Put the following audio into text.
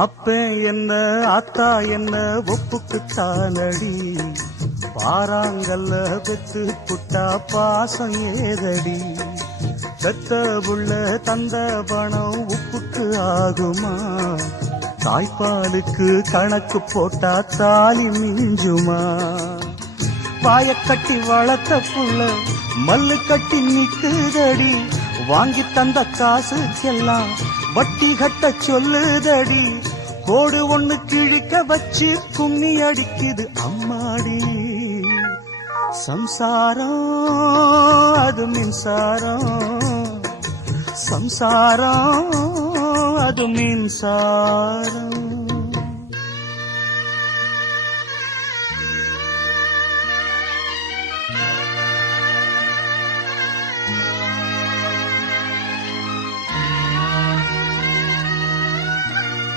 அப்ப என்ன அத்தா என்ன ஒப்புக்குத்தானடி, பாறாங்கல்ல பெத்து புட்டா பாசம் ஏதடி, பெத்த புள்ள தந்த பணம் உப்புக்கு ஆகுமா, தாய்ப்பாலுக்கு கணக்கு போட்டா தாலி மிஞ்சுமா, வாயக்கட்டி வளர்த்த புள்ள மல்லு கட்டி நிக்குதடி, வாங்கி தந்த காசுக்கெல்லாம் வட்டி கட்ட சொல்லுதடி, கோடு ஒண்ணு கிழிக்க வச்சு கும்மி அடிக்குது அம்மாடி, சம்சாரம் அது மின்சாரம், சம்சாரம் அது மின்சாரம்.